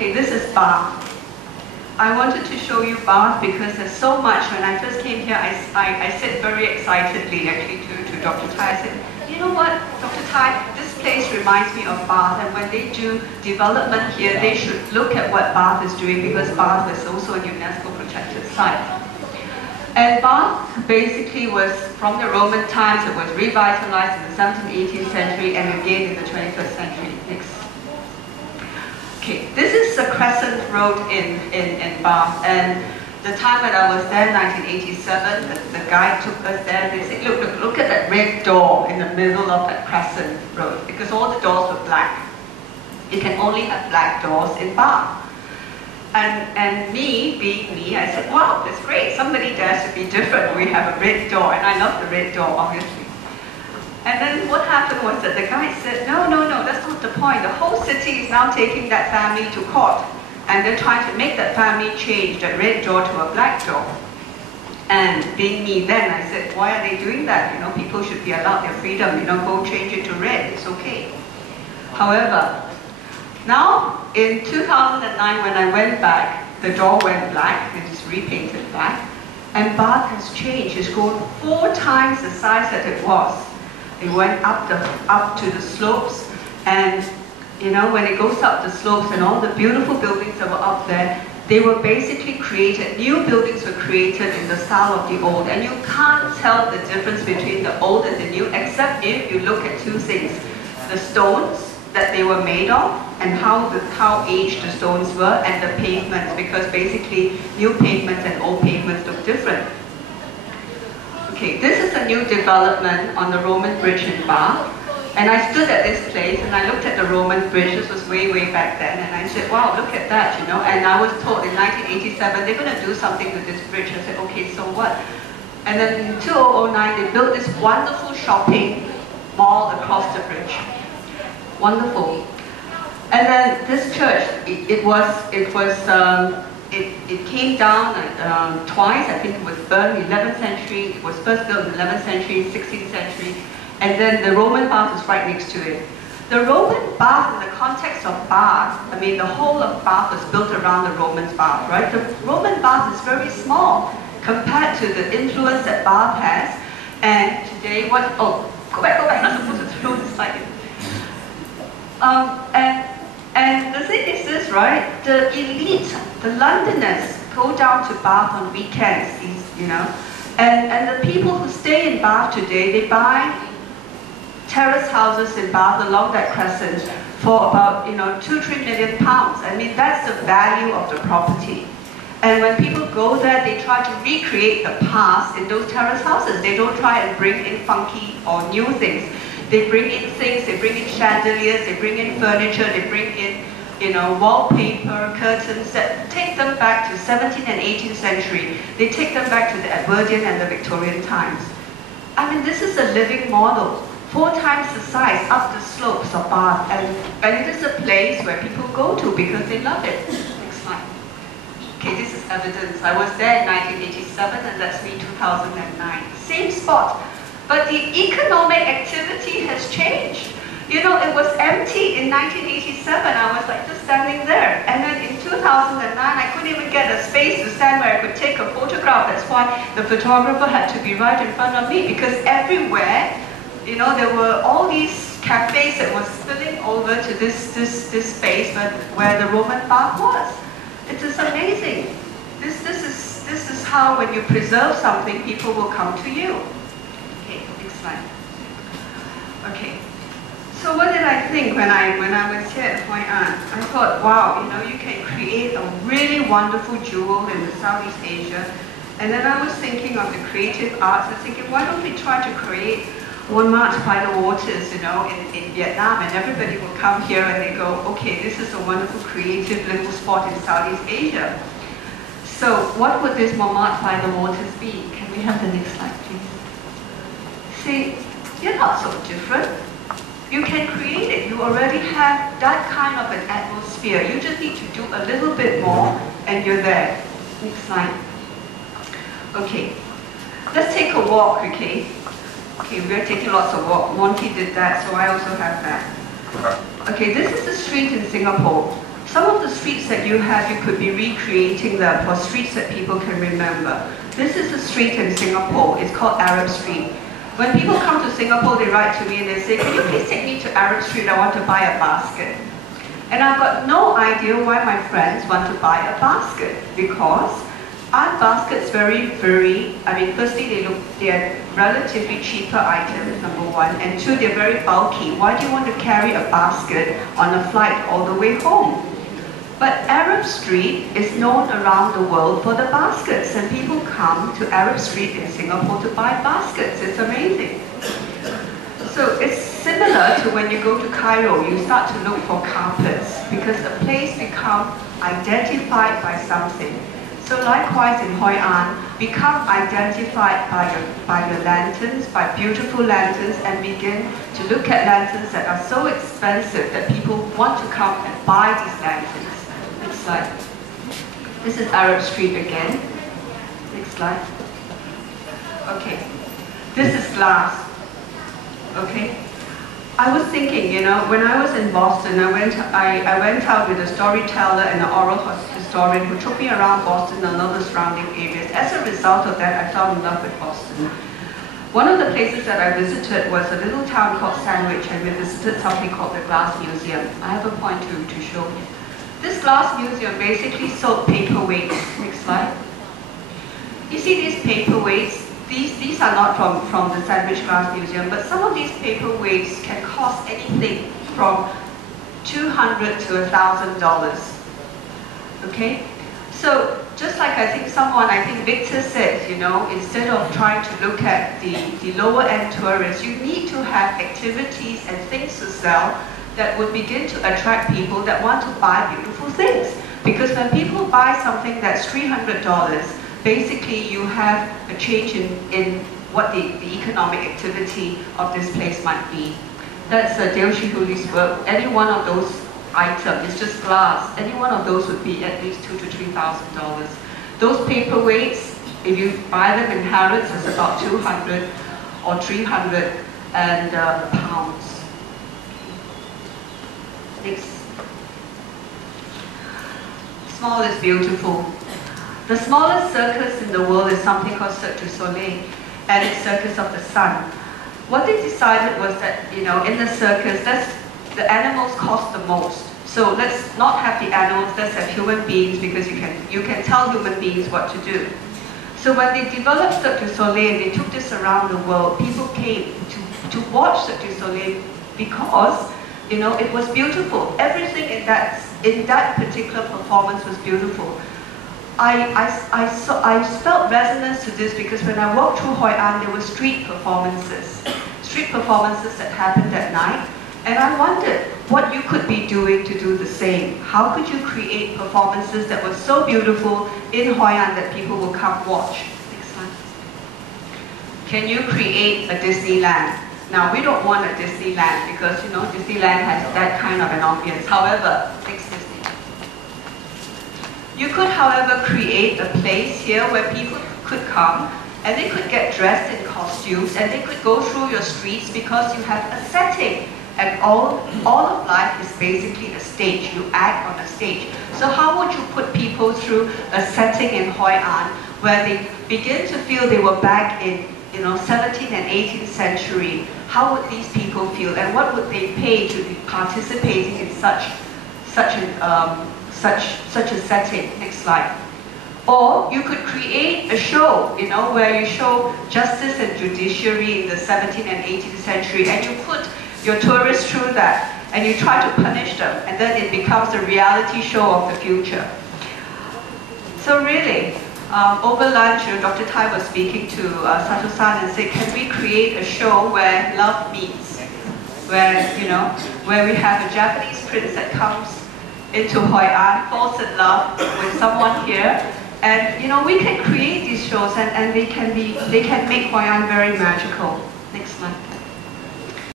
Okay, this is Bath. I wanted to show you Bath because there's so much. When I first came here, I said very excitedly actually to Dr. Tai, I said, you know what, Dr. Tai, this place reminds me of Bath, and when they do development here, they should look at what Bath is doing, because Bath is also a UNESCO protected site. And Bath basically was, from the Roman times, it was revitalized in the 17th, 18th century, and again in the 21st century. Next. Okay, this is the Crescent Road in Bath, and the time when I was there, 1987, the guide took us there, and they said, look at that red door in the middle of that Crescent Road, because all the doors were black. You can only have black doors in Bath. And me, being me, I said, wow, that's great, somebody dares to be different. We have a red door, and I love the red door, obviously. And then what happened was that the guy said, no, that's not the point. The whole city is now taking that family to court, and they're trying to make that family change that red door to a black door. And being me then, I said, why are they doing that? You know, people should be allowed their freedom, you know, go change it to red, it's okay. However, now, in 2009, when I went back, the door went black, it is repainted black, and Bath has changed. It's grown 4 times the size that it was. It went up to the slopes, and you know, when it goes up the slopes and all the beautiful buildings that were up there, they were basically created, new buildings were created in the style of the old, and you can't tell the difference between the old and the new, except if you look at 2 things: the stones that they were made of, and how aged the stones were, and the pavements, because basically new pavements and old pavements look different. Okay, this is a new development on the Roman Bridge in Bath, and I stood at this place and I looked at the Roman Bridge. This was way back then, and I said, wow, look at that, you know, and I was told in 1987 they're going to do something with this bridge. I said, okay, so what? And then in 2009 they built this wonderful shopping mall across the bridge. Wonderful. And then this church, it came down twice. I think it was burned in the 11th century. It was first built in the 11th century, 16th century, and then the Roman bath is right next to it. The Roman bath, in the context of Bath, I mean, the whole of Bath was built around the Roman bath, right? The Roman bath is very small compared to the influence that Bath has. And today, go back, I'm supposed to throw this slide in. And the thing is this, right? The elite, the Londoners, go down to Bath on weekends, you know, and the people who stay in Bath today, they buy terrace houses in Bath along that crescent for about, you know, 2-3 million pounds. I mean, that's the value of the property. And when people go there, they try to recreate the past in those terrace houses. They don't try and bring in funky or new things. They bring in things, they bring in chandeliers, they bring in furniture, they bring in, you know, wallpaper, curtains that take them back to 17th and 18th century. They take them back to the Edwardian and the Victorian times. I mean, this is a living model. 4 times the size, up the slopes of Bath, and it is a place where people go to because they love it. Next slide. Okay, this is evidence. I was there in 1987, and that's me 2009. Same spot. But the economic activity has changed. You know, it was empty in 1987. I was like just standing there. And then in 2009, I couldn't even get a space to stand where I could take a photograph. That's why the photographer had to be right in front of me, because everywhere, you know, there were all these cafes that were spilling over to this space where the Roman bath was. It is amazing. This is how, when you preserve something, people will come to you. Okay, so what did I think when I was here at Hoi An? I thought, wow, you know, you can create a really wonderful jewel in the Southeast Asia. And then I was thinking of the creative arts. I was thinking, why don't we try to create Montmartre by the waters, you know, in Vietnam, and everybody will come here and they go, okay, this is a wonderful creative little spot in Southeast Asia. So what would this Montmartre by the waters be? Can we have the next slide, please? See, you're not so different. You can create it. You already have that kind of an atmosphere. You just need to do a little bit more and you're there. Next slide. Okay, let's take a walk, okay? Okay, we're taking lots of walk. Monty did that, so I also have that. Okay, this is the street in Singapore. Some of the streets that you have, you could be recreating them for streets that people can remember. This is a street in Singapore. It's called Arab Street. When people come to Singapore, they write to me and they say, can you please take me to Arab Street? I want to buy a basket. And I've got no idea why my friends want to buy a basket, because aren't baskets firstly they're relatively cheaper items, number one, and two, they're very bulky. Why do you want to carry a basket on a flight all the way home? But Arab Street is known around the world for the baskets, and people come to Arab Street in Singapore to buy baskets. It's amazing. So it's similar to when you go to Cairo, you start to look for carpets, because a place becomes identified by something. So likewise in Hoi An, become identified by your lanterns, by beautiful lanterns, and begin to look at lanterns that are so expensive that people want to come and buy these lanterns. Next slide. This is Arab Street again. Next slide. Okay. This is glass. Okay. I was thinking, you know, when I was in Boston, I went out with a storyteller and an oral historian who took me around Boston and all the surrounding areas. As a result of that, I fell in love with Boston. One of the places that I visited was a little town called Sandwich, and we visited something called the Glass Museum. I have a point to show you. This glass museum basically sold paperweights. Next slide. You see these paperweights? These are not from the Sandwich Glass Museum, but some of these paperweights can cost anything from $200 to $1,000. Okay? So just like I think Victor said, you know, instead of trying to look at the lower end tourists, you need to have activities and things to sell that would begin to attract people that want to buy beautiful things. Because when people buy something that's $300, basically you have a change in what the economic activity of this place might be. That's Dale Shihuli's work. Any one of those items, it's just glass, any one of those would be at least $2,000 to $3,000. Those paperweights, if you buy them in Harrods, it's about 200 or 300 pounds. Next. Small is beautiful. The smallest circus in the world is something called Cirque du Soleil, and it's Circus of the Sun. What they decided was that, you know, in the circus, the animals cost the most. So let's not have the animals, let's have human beings, because you can tell human beings what to do. So when they developed Cirque du Soleil and they took this around the world, people came to watch Cirque du Soleil because, you know, it was beautiful. Everything in that particular performance was beautiful. I felt resonance to this because when I walked through Hoi An, there were street performances that happened at night, and I wondered what you could be doing to do the same. How could you create performances that were so beautiful in Hoi An that people will come watch? Next slide. Can you create a Disneyland? Now, we don't want a Disneyland because, you know, Disneyland has that kind of an ambience. However, next Disney. You could, however, create a place here where people could come and they could get dressed in costumes and they could go through your streets because you have a setting. And all of life is basically a stage. You act on a stage. So how would you put people through a setting in Hoi An where they begin to feel they were back in, you know, 17th and 18th century? How would these people feel, and what would they pay to be participating in such a setting? Next slide. Or you could create a show, you know, where you show justice and judiciary in the 17th and 18th century, and you put your tourists through that, and you try to punish them, and then it becomes a reality show of the future. So really, over lunch, Dr. Tai was speaking to Sato-san and said, can we create a show where love meets? Where, you know, where we have a Japanese prince that comes into Hoi An, falls in love with someone here, and, you know, we can create these shows and they can make Hoi An very magical. Next slide.